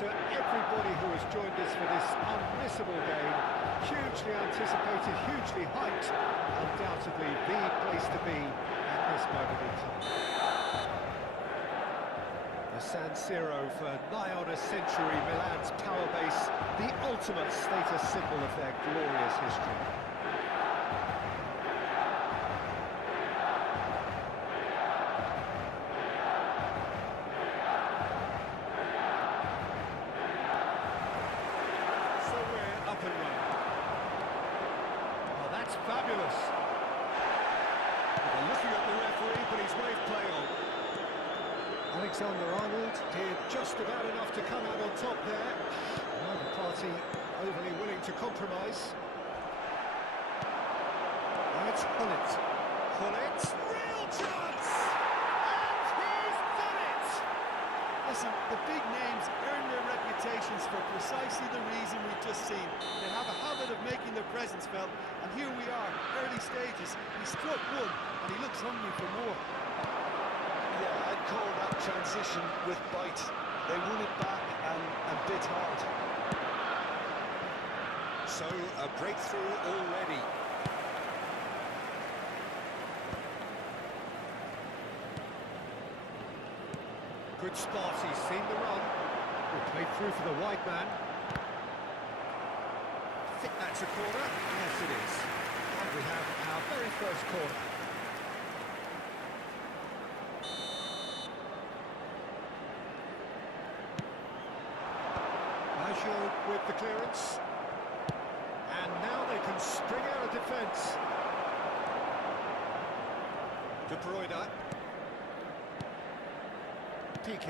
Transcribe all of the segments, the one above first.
to everybody who has joined us for this unmissable game. Hugely anticipated, hugely hyped, undoubtedly the place to be at this moment in time. The San Siro for nigh on a century, Milan's power base, the ultimate status symbol of their glorious history. Fabulous. Well, looking at the referee, but he's waved play on. Alexander-Arnold did just about enough to come out on top there. Neither party overly willing to compromise. And it's Hullet. Hullet, real chance! And he's done it! Listen, the big names earn their reputations for precisely the reason we've just seen. They have a habit of making their presence felt, and here we are, early stages. He struck one, and he looks hungry for more. Yeah, I'd call that transition with bite. They won it back and bit hard. So, a breakthrough already. Good spot, he's seen the run. Will play through for the wide man. I think that's a corner. Yes, it is. And we have our very first corner. Baggio with the clearance. And now they can spring out of defence. De Bruyne. PK.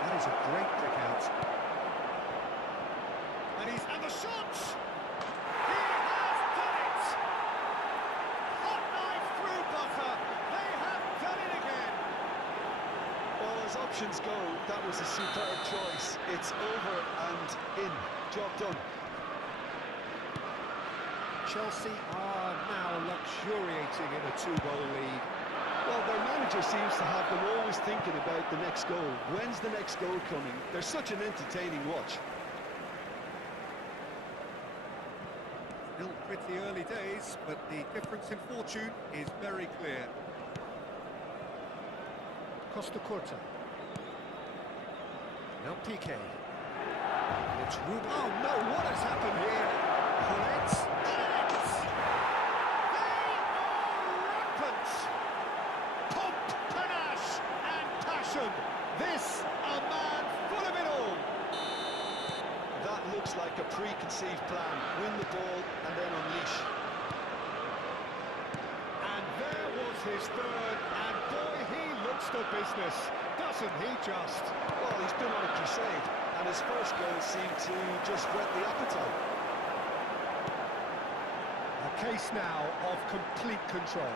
That is a great kick out. And the shot! He has done it! Hot knife through butter. They have done it again. Well, as options go, that was a superb choice. It's over and in. Job done. Chelsea are now luxuriating in a 2-goal lead. Well, their manager seems to have them always thinking about the next goal. When's the next goal coming? They're such an entertaining watch. Still pretty early days, but the difference in fortune is very clear. Costa Curta. Now Piqué. It's Ruben. Oh no, what has happened here? Hullet. This, a man full of it all. That looks like a preconceived plan. Win the ball and then unleash. And there was his third, and boy, he looks the business, doesn't he just? Well, he's been on a crusade, and his first goal seemed to just whet the appetite. A case now of complete control.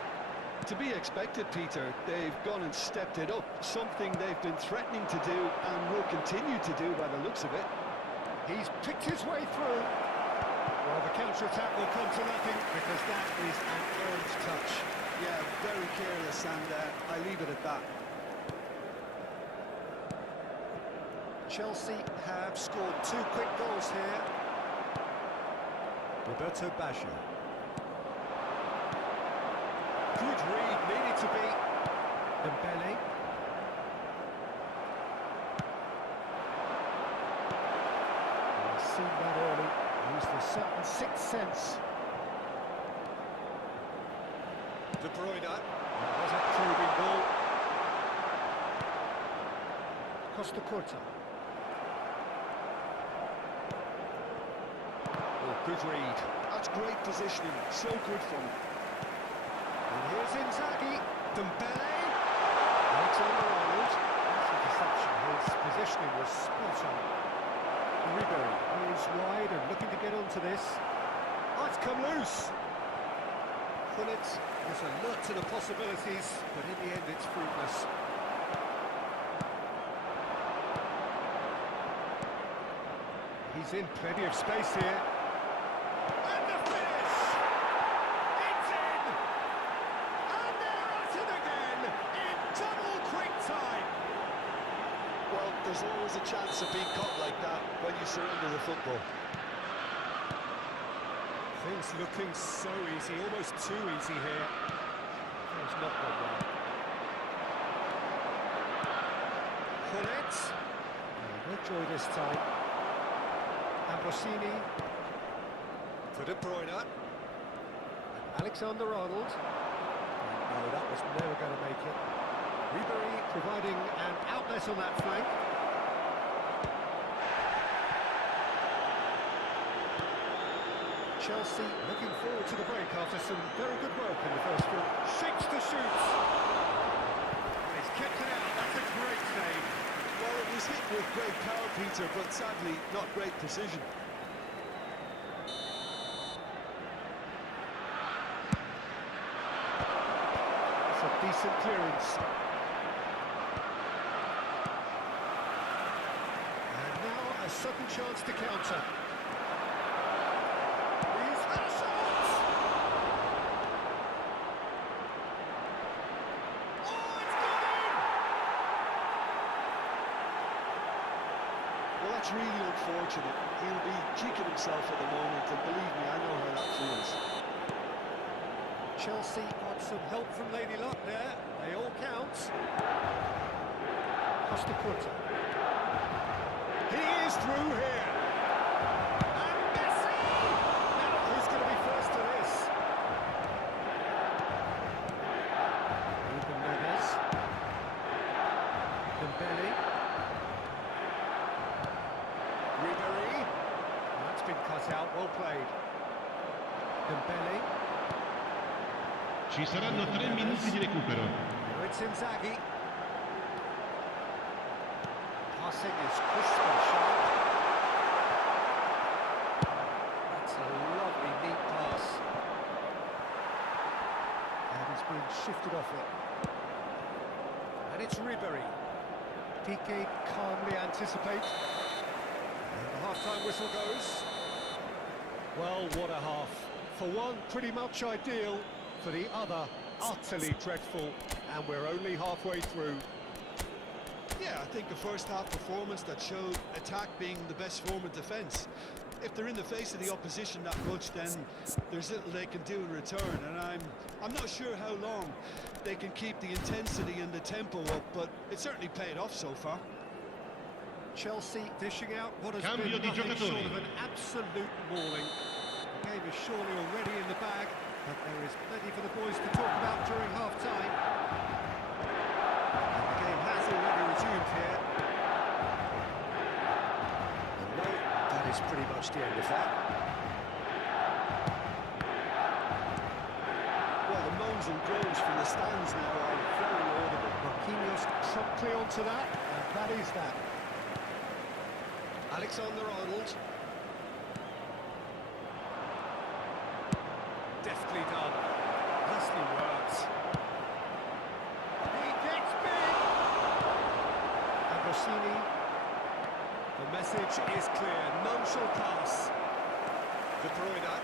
To be expected, Peter. They've gone and stepped it up, something they've been threatening to do and will continue to do by the looks of it. He's picked his way through. Well, the counter-attack will come to nothing because that is an earned touch. Yeah, very careless, and I leave it at that. Chelsea have scored 2 quick goals here. Roberto Baggio. Good read, needed to be. Dembele. I've seen that early. Used a certain sixth sense. De Bruyne. That was a probing ball. Costa Curta. Oh, good read. That's great positioning. So good from him. And here's Inzaghi, Dembele, Alexander-Arnold. That's a deception. His positioning was spot on. Ribery is wide and looking to get onto this. Oh, it's come loose. Hullet was alert to the possibilities, but in the end it's fruitless. He's in plenty of space here. And the finish! It's in! And they're at it again in double quick time! there's always a chance of being caught like that when you surrender the football. Things looking so easy, almost too easy here. It's not gone well. Hullet. No joy this time. Ambrosini. For De Bruyne. And Alexander-Arnold. No, that was never going to make it. Ribery providing an outlet on that flank. Chelsea looking forward to the break after some very good work in the first quarter. Shakes to shoot. He's kept it out. That's a great save. Well, it was hit with great power, Peter, but sadly not great precision. It's a decent clearance. And now a sudden chance to counter. He's had a shot! Oh, it's gone in! Well, that's really unfortunate. He'll be kicking himself at the moment, and believe me, I know how that feels. Chelsea got some help from Lady Luck there. They all count. Costa Curta. He is through here. And Messi! Now, who's going to be first to this? Ruben Neves. Dembele. Ribery. That's been cut out. Well played. Dembele. Ci saranno 3 minuti di recupero. It's Inzaghi. Passing is crisp and sharp. That's a lovely neat pass. And he's been shifted off it. And it's Ribery. Piqué calmly anticipate. And the half-time whistle goes. Well, what a half. For one, pretty much ideal. For the other, utterly dreadful, and we're only halfway through. Yeah, I think a first-half performance that showed attack being the best form of defence. If they're in the face of the opposition that much, then there's little they can do in return, and I'm not sure how long they can keep the intensity and the tempo up, but it certainly paid off so far. Chelsea dishing out what has Cambio been di nothing giocatori. short of an absolute mauling. The game is surely already in the bag, but there is plenty for the boys to talk about during half-time. And the game has already resumed here. And no, that is pretty much the end of that. Well, the moans and groans from the stands now are very audible. Marquinhos promptly onto that, and that is that. Alexander-Arnold. Deftly done. Nicely worked. He gets big! Ambrosini. The message is clear. None shall pass. De Bruyne.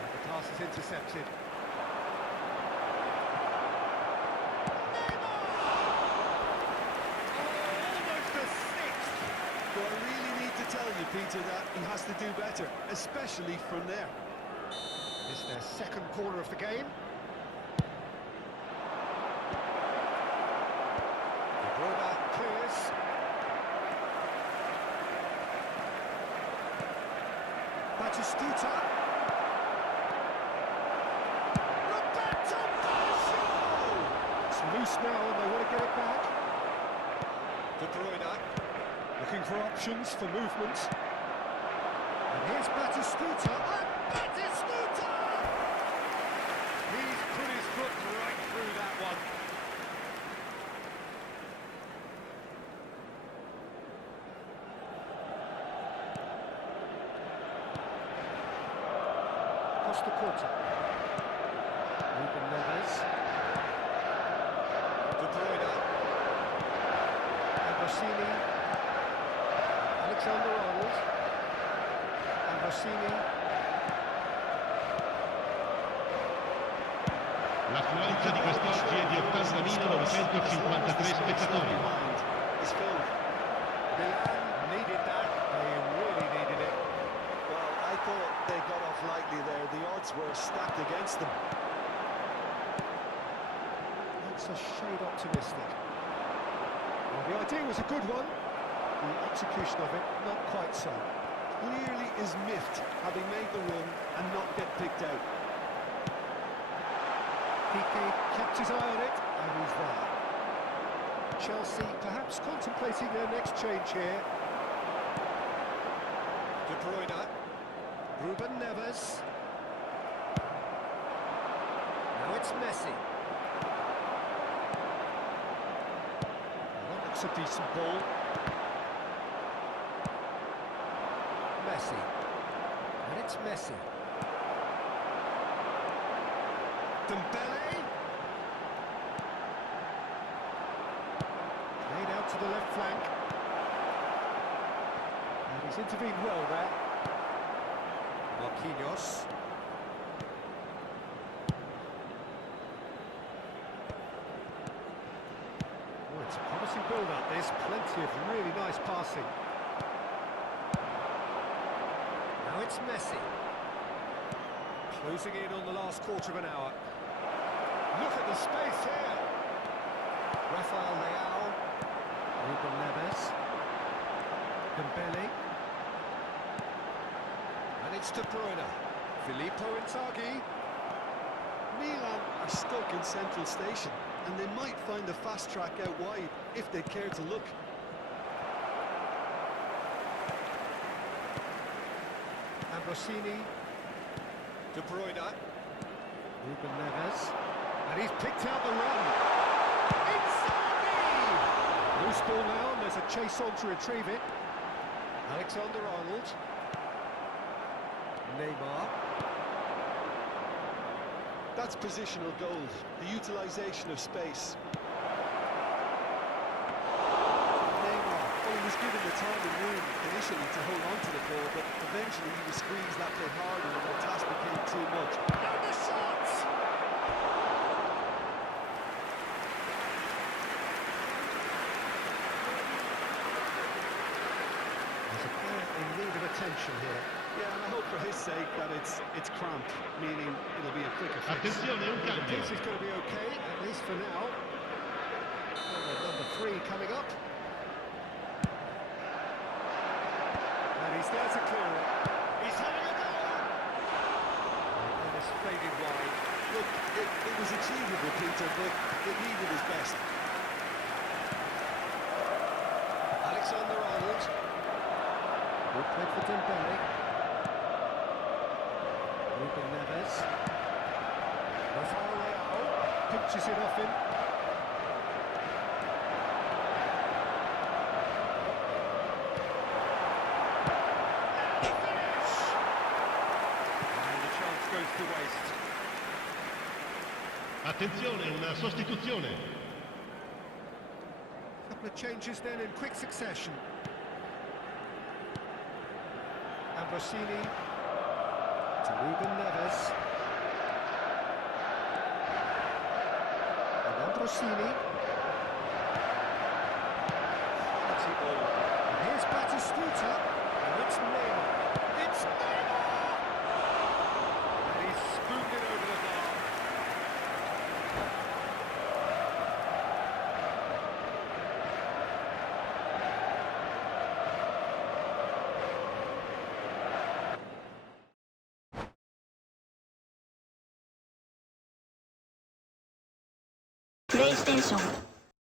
And the pass is intercepted. Neymar! Oh, almost a sixth! But I really need to tell you, Peter, that he has to do better, especially from there. It's their second corner of the game. De Bruyne clears. Batistuta. Roberto Baggio! It's loose now and they want to get it back. De Bruyne looking for options for movement. And here's Batistuta. And Batistuta! He's put his foot right through that one. Costa Curta. Ruben Neves. De Bruyne. Ambrosini. Alexander-Arnold. Ambrosini. L'affluenza di quest'oggi è di 80.953 spettatori. Is filled. Milan needed that. They really needed it. Well, I thought they got off lightly there. The odds were stacked against them. Looks a shade optimistic. Well, the idea was a good one. The execution of it, not quite so. Clearly is miffed, having made the run and not get picked out. Piqué kept his eye on it, and he's there. Chelsea perhaps contemplating their next change here. De Bruyne. Ruben Neves. Now it's Messi. That looks a decent ball. Messi. And it's Messi. Dembele. Played out to the left flank. And he's intervened well there. Marquinhos. Oh, it's a promising build-up, this. Plenty of really nice passing. Now it's Messi. Closing in on the last quarter of an hour. Look at the space here. Rafael Leao. Ruben Neves. Dembele. And it's De Bruyne. Filippo Inzaghi. Milan are stuck in central station, and they might find a fast track out wide if they care to look. Ambrosini. De Bruyne. Ruben Neves. And he's picked out the run. Inzaghi! Loose ball now, and there's a chase on to retrieve it. Alexander-Arnold. Neymar. That's positional goal, the utilisation of space. Neymar, well, he was given the time and room initially to hold on to the ball, but eventually he was squeezed that bit harder and the task became too much. And the shots! There's a player in need of attention here. Yeah, and I hope for his sake that it's cramped, meaning it'll be a quicker fix. Attenzione, un The cambio. pitch is going to be okay, at least for now. Number 3 coming up. And he's there to clear it. He's having a go! And it's faded wide. Look, it was achievable, Peter, but it needed his best. Alexander-Arnold. Good play for Dembele. Ruben Neves. Rafael Leao pinches it off him. Finish! And the chance goes to waste. Attenzione, una sostituzione. Couple of changes then in quick succession. Ambrosini to Ruben Neves. And Ambrosini. Quality ball. And here's Batistuta. And it's Neymar. It's Neymar! And he's spooned it over the bar. PlayStation